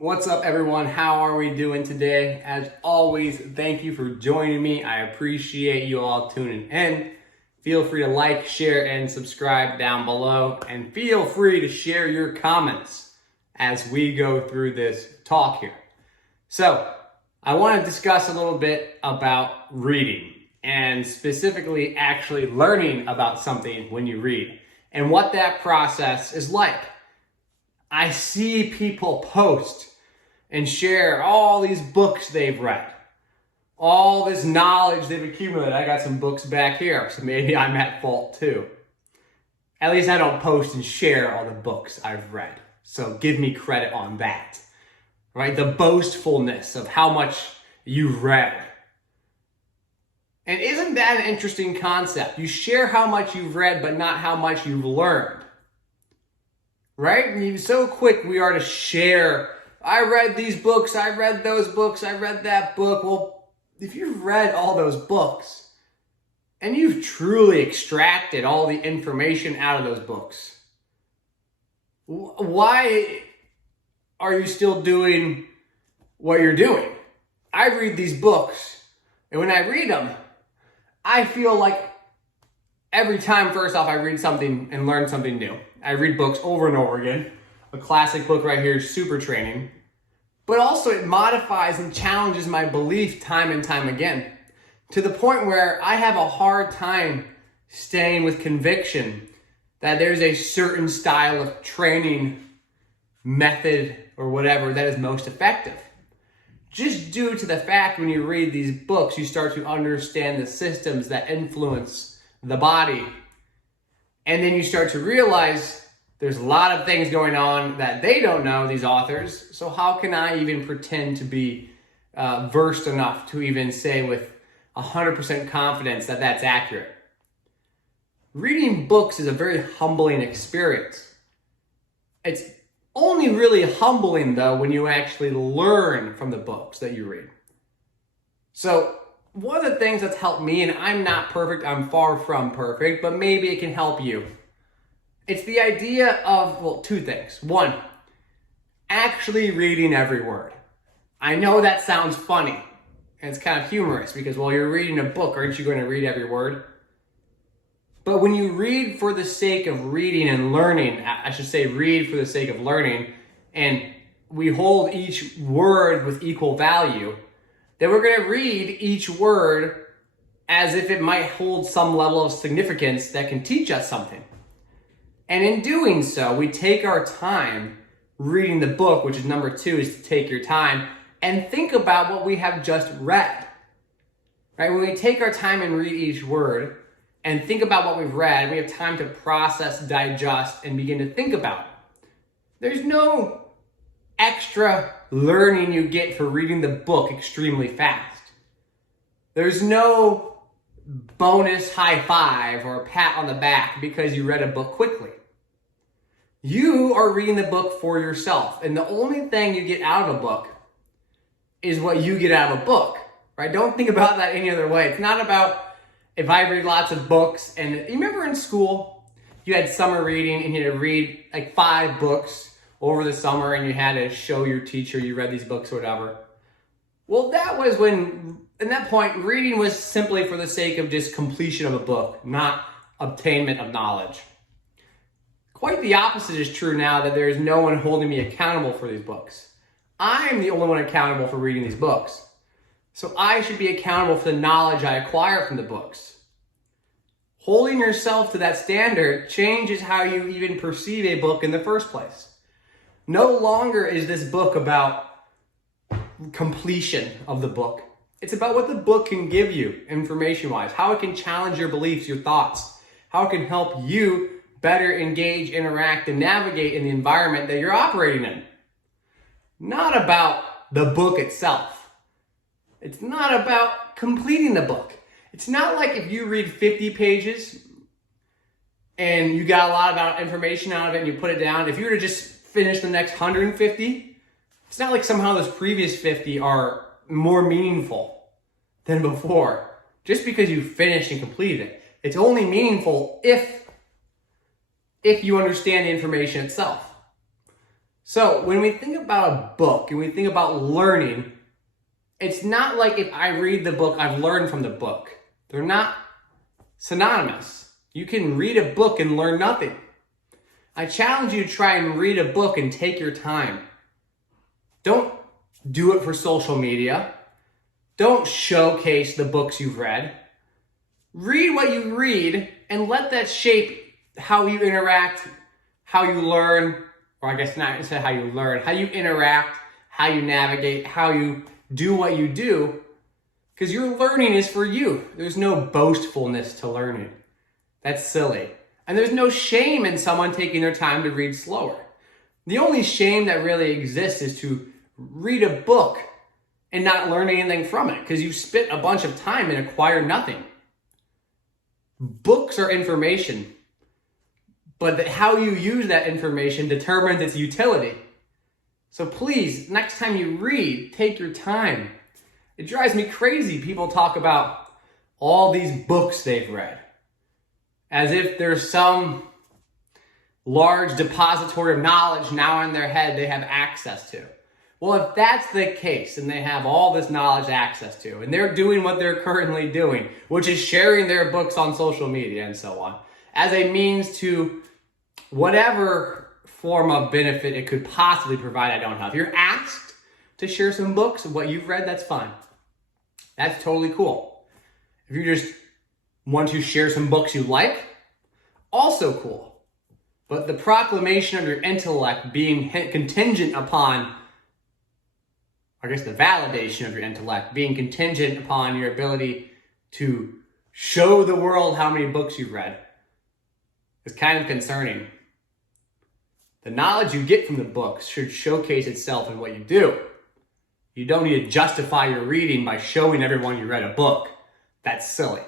What's up, everyone? How are we doing today? As always, thank you for joining me. I appreciate you all tuning in. Feel free to like, share, and subscribe down below. And feel free to share your comments as we go through this talk here. So, I want to discuss a little bit about reading and specifically actually learning about something when you read and what that process is like. I see people post and share all these books they've read, all this knowledge they've accumulated. I got some books back here, so maybe I'm at fault too. At least I don't post and share all the books I've read, so give me credit on that, right? The boastfulness of how much you've read. And isn't that an interesting concept? You share how much you've read, but not how much you've learned, right? And so quick we are to share, I read these books, I read those books, I read that book. Well, if you've read all those books and you've truly extracted all the information out of those books, why are you still doing what you're doing? I read these books, and when I read them, I feel like every time, first off, I read something and learn something new. I read books over and over again. A classic book right here is Super Training. But also it modifies and challenges my belief time and time again, to the point where I have a hard time staying with conviction that there's a certain style of training method or whatever that is most effective. Just due to the fact when you read these books, you start to understand the systems that influence the body. And then you start to realize there's a lot of things going on that they don't know, these authors. So how can I even pretend to be versed enough to even say with 100% confidence that that's accurate? Reading books is a very humbling experience. It's only really humbling, though, when you actually learn from the books that you read. So one of the things that's helped me, and I'm not perfect, I'm far from perfect, but maybe it can help you. It's the idea of, well, two things. One, actually reading every word. I know that sounds funny, and it's kind of humorous because, well, you're reading a book, aren't you going to read every word? But when you read for the sake of reading and learning, I should say read for the sake of learning, and we hold each word with equal value, then we're going to read each word as if it might hold some level of significance that can teach us something. And in doing so, we take our time reading the book, which is number 2, is to take your time and think about what we have just read. Right? When we take our time and read each word and think about what we've read, we have time to process, digest, and begin to think about it. There's no extra learning you get for reading the book extremely fast. There's no bonus high five or a pat on the back because you read a book quickly. You are reading the book for yourself, and the only thing you get out of a book is what you get out of a book, right? Don't think about that any other way. It's not about if I read lots of books, and you remember in school, you had summer reading and you had to read like 5 books over the summer and you had to show your teacher you read these books or whatever. Well, that was when, at that point, reading was simply for the sake of just completion of a book, not obtainment of knowledge. Quite the opposite is true now that there is no one holding me accountable for these books. I'm the only one accountable for reading these books. So I should be accountable for the knowledge I acquire from the books. Holding yourself to that standard changes how you even perceive a book in the first place. No longer is this book about completion of the book. It's about what the book can give you information-wise, how it can challenge your beliefs, your thoughts, how it can help you better engage, interact, and navigate in the environment that you're operating in. Not about the book itself. It's not about completing the book. It's not like if you read 50 pages and you got a lot of information out of it and you put it down. If you were to just finish the next 150, it's not like somehow those previous 50 are more meaningful than before just because you finished and completed it. It's only meaningful if you understand the information itself. So when we think about a book and we think about learning, it's not like if I read the book, I've learned from the book. They're not synonymous. You can read a book and learn nothing. I challenge you to try and read a book and take your time. Don't do it for social media. Don't showcase the books you've read. Read what you read and let that shape how you interact, how you learn, or I guess not instead how you learn, how you interact, how you navigate, how you do what you do, because your learning is for you. There's no boastfulness to learning. That's silly. And there's no shame in someone taking their time to read slower. The only shame that really exists is to read a book and not learn anything from it, because you spent a bunch of time and acquired nothing. Books are information, but how you use that information determines its utility. So please, next time you read, take your time. It drives me crazy. People talk about all these books they've read as if there's some large depository of knowledge now in their head they have access to. Well, if that's the case, and they have all this knowledge access to, and they're doing what they're currently doing, which is sharing their books on social media and so on, as a means to whatever form of benefit it could possibly provide, I don't know. If you're asked to share some books of what you've read, that's fine. That's totally cool. If you just want to share some books you like, also cool. But the proclamation of your intellect being contingent upon, I guess the validation of your intellect being contingent upon your ability to show the world how many books you've read is kind of concerning. The knowledge you get from the books should showcase itself in what you do. You don't need to justify your reading by showing everyone you read a book. That's silly.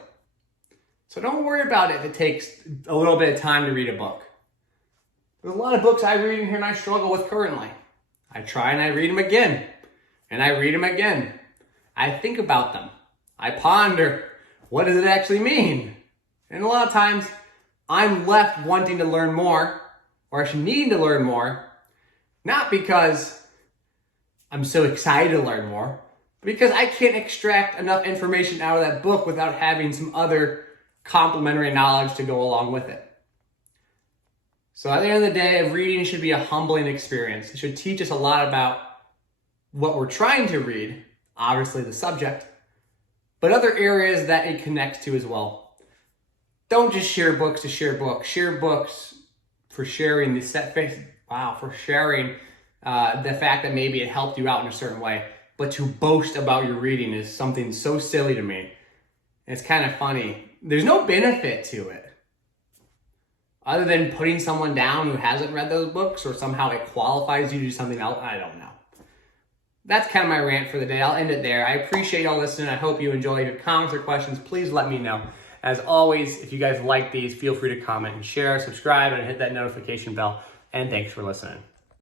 So don't worry about it if it takes a little bit of time to read a book. There's a lot of books I read in here and I struggle with currently. I try and I read them again. And I read them again. I think about them. I ponder, what does it actually mean? And a lot of times, I'm left wanting to learn more, or actually needing to learn more, not because I'm so excited to learn more, but because I can't extract enough information out of that book without having some other complementary knowledge to go along with it. So at the end of the day, reading should be a humbling experience. It should teach us a lot about what we're trying to read, obviously the subject, but other areas that it connects to as well. Don't just share books to share books. Share books for sharing the fact that maybe it helped you out in a certain way. But to boast about your reading is something so silly to me. It's kind of funny. There's no benefit to it, other than putting someone down who hasn't read those books, or somehow it qualifies you to do something else. I don't know. That's kind of my rant for the day. I'll end it there. I appreciate y'all listening. I hope you enjoyed. If you have comments or questions, please let me know. As always, if you guys like these, feel free to comment and share, subscribe, and hit that notification bell. And thanks for listening.